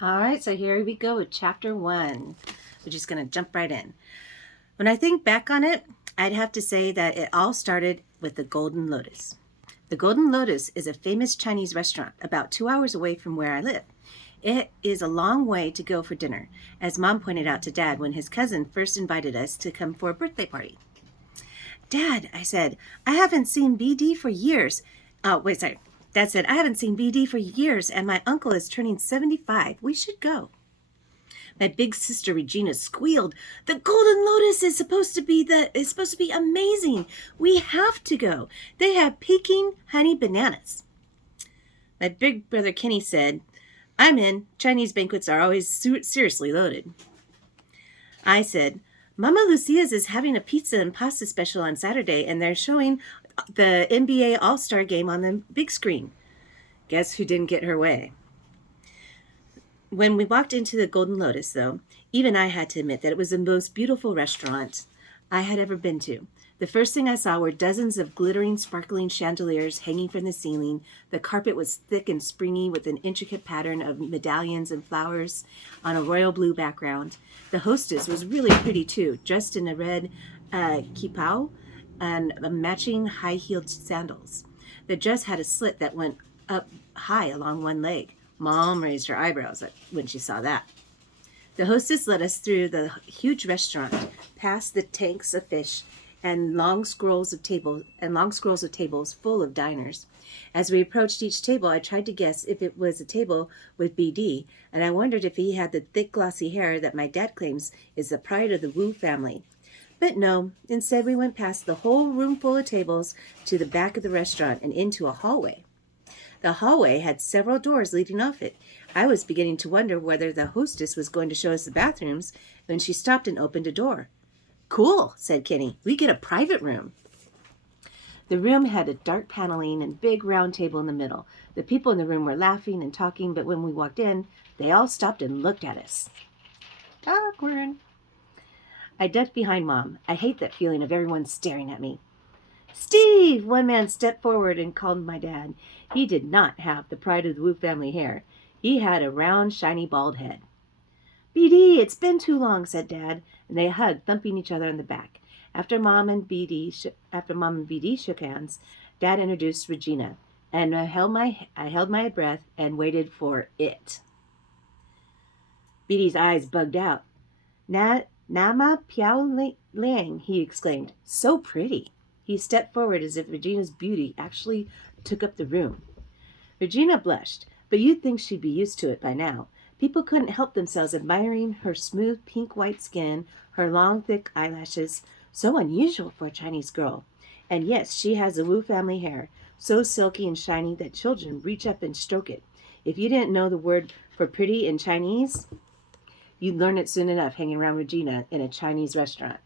All right, so here we go with chapter 1. We're just going to jump right in. When I think back on it, I'd have to say that it all started with the Golden Lotus. The Golden Lotus is a famous Chinese restaurant about 2 hours away from where I live. It is a long way to go for dinner, as Mom pointed out to Dad when his cousin first invited us to come for a birthday party. Dad, I said, I haven't seen BD for years. Dad said, I haven't seen BD for years, and my uncle is turning 75. We should go. My big sister Regina squealed, "The Golden Lotus is supposed to be amazing. We have to go. They have Peking honey bananas." My big brother Kenny said, "I'm in. Chinese banquets are always seriously loaded." I said, "Mama Lucia's is having a pizza and pasta special on Saturday, and they're showing the NBA All-Star game on the big screen." Guess who didn't get her way? When we walked into the Golden Lotus, though, even I had to admit that it was the most beautiful restaurant I had ever been to. The first thing I saw were dozens of glittering, sparkling chandeliers hanging from the ceiling. The carpet was thick and springy with an intricate pattern of medallions and flowers on a royal blue background. The hostess was really pretty, too, dressed in a red kipao and matching high-heeled sandals. The dress had a slit that went up high along one leg. Mom raised her eyebrows when she saw that. The hostess led us through the huge restaurant, past the tanks of fish and long scrolls of tables full of diners. As we approached each table, I tried to guess if it was a table with BD, and I wondered if he had the thick, glossy hair that my dad claims is the pride of the Wu family. But no, instead we went past the whole room full of tables to the back of the restaurant and into a hallway. The hallway had several doors leading off it. I was beginning to wonder whether the hostess was going to show us the bathrooms when she stopped and opened a door. "Cool," said Kenny. "We get a private room." The room had a dark paneling and big round table in the middle. The people in the room were laughing and talking, but when we walked in, they all stopped and looked at us. Awkward. I ducked behind Mom. I hate that feeling of everyone staring at me. "Steve!" One man stepped forward and called my dad. He did not have the pride of the Wu family hair. He had a round, shiny, bald head. "BD, it's been too long," said Dad, and they hugged, thumping each other on the back. After Mom and BD shook hands, Dad introduced Regina, and I held my breath and waited for it. BD's eyes bugged out. "Nama Piao Liang," he exclaimed. "So pretty." He stepped forward as if Regina's beauty actually took up the room. Regina blushed, but you'd think she'd be used to it by now. People couldn't help themselves admiring her smooth pink-white skin, her long, thick eyelashes, so unusual for a Chinese girl. And yes, she has the Wu family hair, so silky and shiny that children reach up and stroke it. If you didn't know the word for pretty in Chinese, you'd learn it soon enough hanging around Regina in a Chinese restaurant.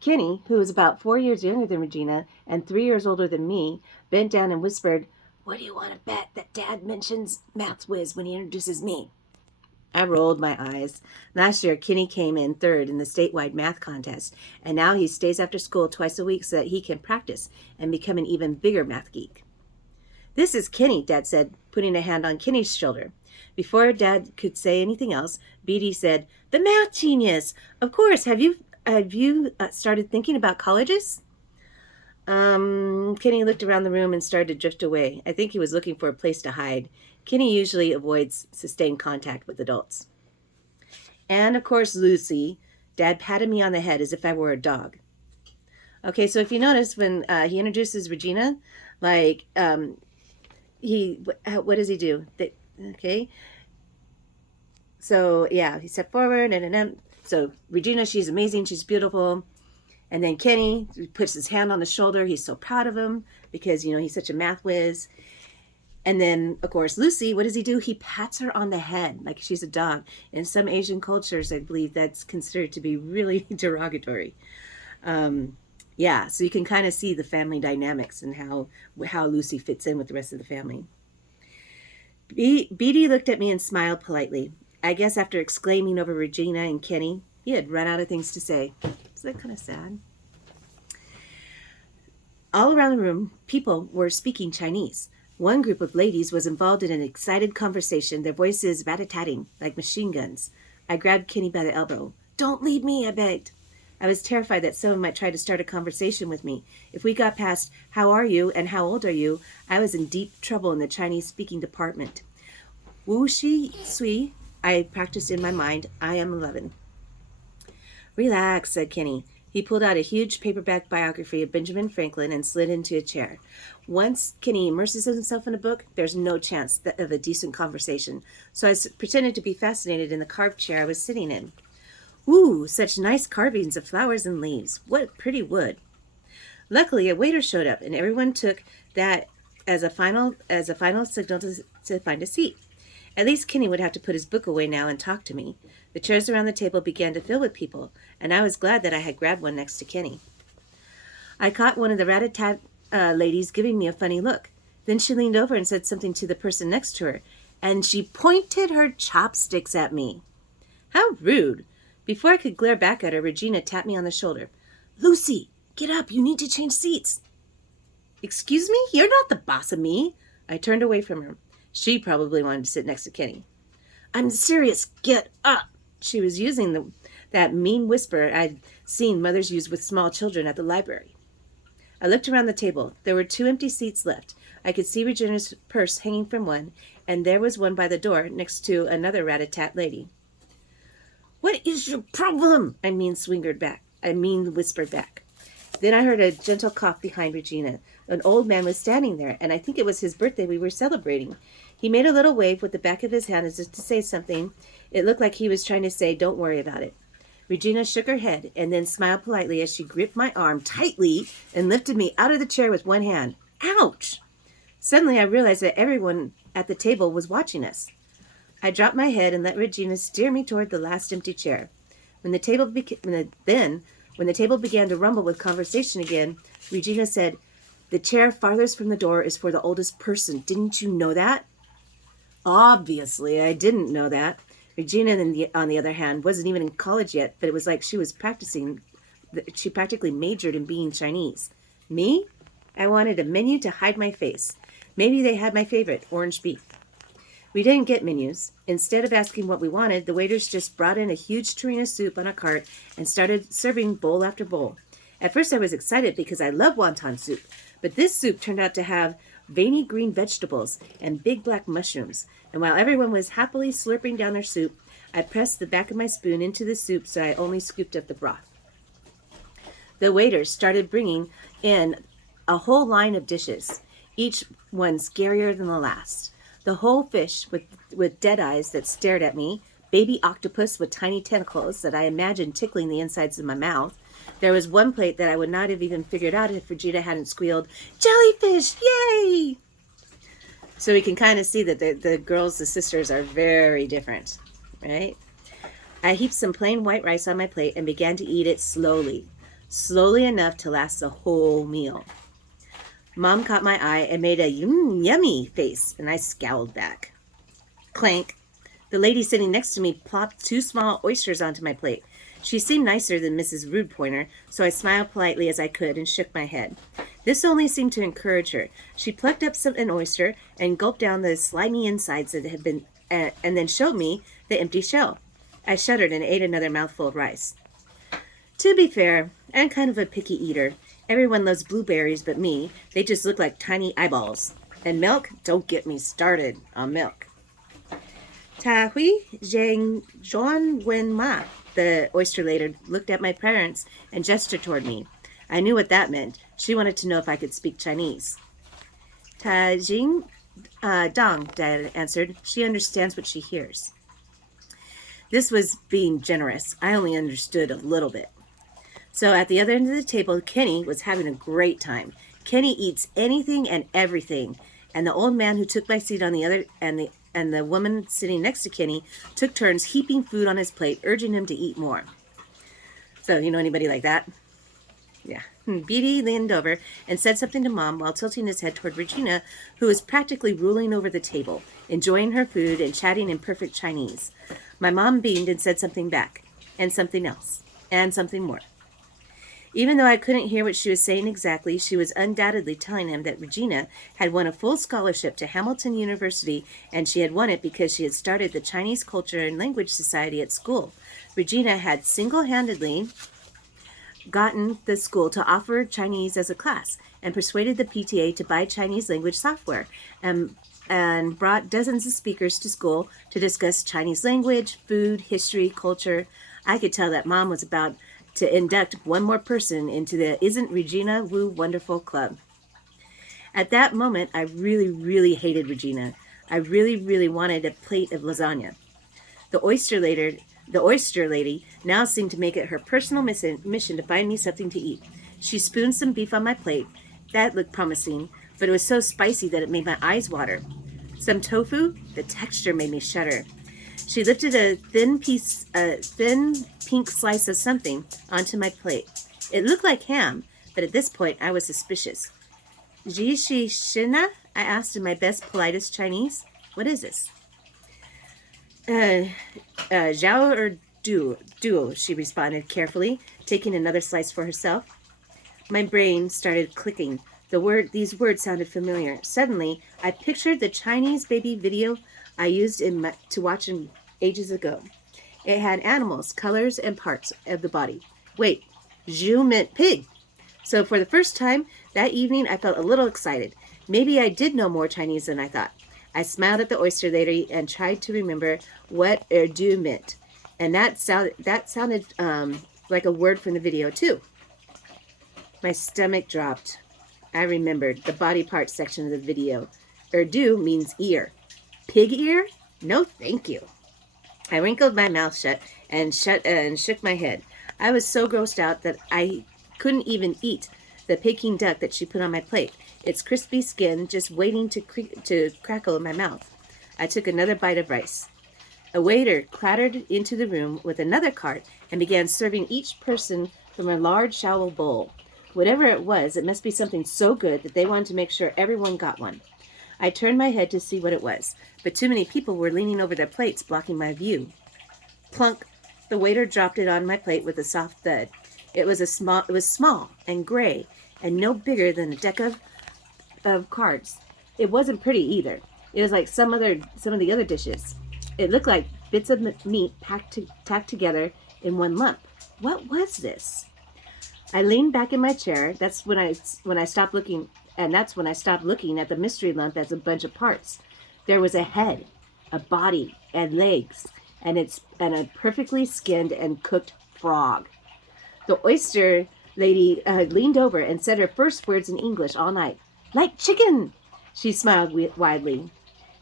Kenny, who was about 4 years younger than Regina and 3 years older than me, bent down and whispered, "What do you want to bet that Dad mentions Maths Whiz when he introduces me?" I rolled my eyes. Last year, Kenny came in third in the statewide math contest, and now he stays after school twice a week so that he can practice and become an even bigger math geek. "This is Kenny," Dad said, putting a hand on Kenny's shoulder. Before Dad could say anything else, BD said, "The math genius! Of course, have you started thinking about colleges?" Kenny looked around the room and started to drift away. I think he was looking for a place to hide. Kenny usually avoids sustained contact with adults. "And, of course, Lucy." Dad patted me on the head as if I were a dog. Okay, so if you notice, when he introduces Regina, what does he do? Okay. So, yeah, he stepped forward, and so Regina, she's amazing, she's beautiful. And then Kenny puts his hand on the shoulder. He's so proud of him because, he's such a math whiz. And then, of course, Lucy, what does he do? He pats her on the head like she's a dog. In some Asian cultures, I believe that's considered to be really derogatory. Yeah, so you can kind of see the family dynamics and how Lucy fits in with the rest of the family. BD looked at me and smiled politely. I guess after exclaiming over Regina and Kenny, he had run out of things to say. Is that kind of sad? All around the room, people were speaking Chinese. One group of ladies was involved in an excited conversation, their voices rat-a-tatting like machine guns. I grabbed Kenny by the elbow. "Don't leave me," I begged. I was terrified that someone might try to start a conversation with me. If we got past, "How are you?" and "How old are you?" I was in deep trouble in the Chinese-speaking department. "Wu Shi Sui," I practiced in my mind. "I am 11. "Relax," said Kenny. He pulled out a huge paperback biography of Benjamin Franklin and slid into a chair. Once Kenny immerses himself in a book, there's no chance of a decent conversation, so I pretended to be fascinated in the carved chair I was sitting in. "Ooh, such nice carvings of flowers and leaves. What pretty wood." Luckily, a waiter showed up, and everyone took that as a final signal to find a seat. At least Kenny would have to put his book away now and talk to me. The chairs around the table began to fill with people, and I was glad that I had grabbed one next to Kenny. I caught one of the rat-a-tat ladies giving me a funny look. Then she leaned over and said something to the person next to her, and she pointed her chopsticks at me. How rude! Before I could glare back at her, Regina tapped me on the shoulder. "Lucy, get up. You need to change seats." "Excuse me? You're not the boss of me." I turned away from her. She probably wanted to sit next to Kenny. "I'm serious. Get up." She was using that mean whisper I'd seen mothers use with small children at the library. I looked around the table. There were 2 empty seats left. I could see Regina's purse hanging from one, and there was one by the door next to another rat-a-tat lady. "What is your problem?" I mean whispered back. Then I heard a gentle cough behind Regina. An old man was standing there, and I think it was his birthday we were celebrating. He made a little wave with the back of his hand as if to say something. It looked like he was trying to say, "Don't worry about it." Regina shook her head and then smiled politely as she gripped my arm tightly and lifted me out of the chair with one hand. Ouch! Suddenly I realized that everyone at the table was watching us. I dropped my head and let Regina steer me toward the last empty chair. When the table began to rumble with conversation again, Regina said, "The chair farthest from the door is for the oldest person. Didn't you know that?" Obviously, I didn't know that. Regina, on the other hand, wasn't even in college yet, but it was like she was practicing. She practically majored in being Chinese. Me? I wanted a menu to hide my face. Maybe they had my favorite, orange beef. We didn't get menus. Instead of asking what we wanted, the waiters just brought in a huge tureen of soup on a cart and started serving bowl after bowl. At first I was excited because I love wonton soup, but this soup turned out to have veiny green vegetables and big black mushrooms, and while everyone was happily slurping down their soup, I pressed the back of my spoon into the soup so I only scooped up the broth. The waiters started bringing in a whole line of dishes, each one scarier than the last. The whole fish with dead eyes that stared at me, baby octopus with tiny tentacles that I imagined tickling the insides of my mouth. There was one plate that I would not have even figured out if Regina hadn't squealed, "Jellyfish, yay!" So we can kind of see that the girls, the sisters, are very different, right? I heaped some plain white rice on my plate and began to eat it slowly enough to last the whole meal. Mom caught my eye and made a yummy face, and I scowled back. Clank. The lady sitting next to me plopped 2 small oysters onto my plate. She seemed nicer than Mrs. Rude Pointer, so I smiled politely as I could and shook my head. This only seemed to encourage her. She plucked up an oyster and gulped down the slimy insides that had been, and then showed me the empty shell. I shuddered and ate another mouthful of rice. To be fair, I'm kind of a picky eater. Everyone loves blueberries but me. They just look like tiny eyeballs. And milk? Don't get me started on milk. "Ta hui zhang zhuan wen ma." The oyster lady looked at my parents and gestured toward me. I knew what that meant. She wanted to know if I could speak Chinese. "Ta jing dong," Dad answered. "She understands what she hears." This was being generous. I only understood a little bit. So at the other end of the table, Kenny was having a great time. Kenny eats anything and everything. And the old man who took my seat on the other, and the woman sitting next to Kenny took turns heaping food on his plate, urging him to eat more. So, you know anybody like that? Yeah. Beatty leaned over and said something to Mom while tilting his head toward Regina, who was practically ruling over the table, enjoying her food and chatting in perfect Chinese. My mom beamed and said something back, and something else, and something more. Even though I couldn't hear what she was saying exactly, she was undoubtedly telling him that Regina had won a full scholarship to Hamilton University, and she had won it because she had started the Chinese Culture and Language Society at school. Regina had single-handedly gotten the school to offer Chinese as a class and persuaded the PTA to buy Chinese language software and brought dozens of speakers to school to discuss Chinese language, food, history, culture. I could tell that Mom was about to induct one more person into the Isn't Regina Wu Wonderful Club. At that moment, I really, really hated Regina. I really, really wanted a plate of lasagna. The oyster lady now seemed to make it her personal mission to find me something to eat. She spooned some beef on my plate. That looked promising, but it was so spicy that it made my eyes water. Some tofu? The texture made me shudder. She lifted a thin pink slice of something onto my plate. It looked like ham, but at this point I was suspicious. Ji shi shina? I asked in my best, politest Chinese. What is this? Zhao or duo, she responded carefully, taking another slice for herself. My brain started clicking. These words sounded familiar. Suddenly, I pictured the Chinese baby video I used to watch ages ago. It had animals, colors, and parts of the body. Wait, Zhu meant pig. So for the first time that evening, I felt a little excited. Maybe I did know more Chinese than I thought. I smiled at the oyster lady and tried to remember what erdu meant. And that sounded like a word from the video, too. My stomach dropped. I remembered the body part section of the video. Erdu means ear. Pig ear? No, thank you. I wrinkled my mouth shut and shook my head. I was so grossed out that I couldn't even eat the Peking duck that she put on my plate, its crispy skin just waiting to crackle in my mouth. I took another bite of rice. A waiter clattered into the room with another cart and began serving each person from a large shallow bowl. Whatever it was, it must be something so good that they wanted to make sure everyone got one. I turned my head to see what it was, but too many people were leaning over their plates, blocking my view. Plunk! The waiter dropped it on my plate with a soft thud. It was small and gray and no bigger than a deck of cards. It wasn't pretty either. It was like some of the other dishes. It looked like bits of meat tacked together in one lump. What was this? I leaned back in my chair. That's when I stopped looking, and that's when I stopped looking at the mystery lump as a bunch of parts. There was a head, a body, and legs, and a perfectly skinned and cooked frog. The oyster lady leaned over and said her first words in English all night. Like chicken! She smiled widely.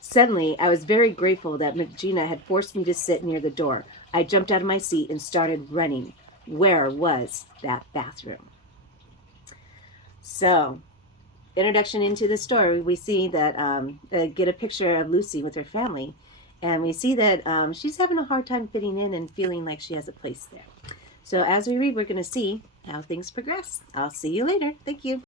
Suddenly, I was very grateful that Regina had forced me to sit near the door. I jumped out of my seat and started running. Where was that bathroom? So, introduction into the story, we see that get a picture of Lucy with her family, and we see that she's having a hard time fitting in and feeling like she has a place there. So as we read, we're going to see how things progress. I'll see you later. Thank you.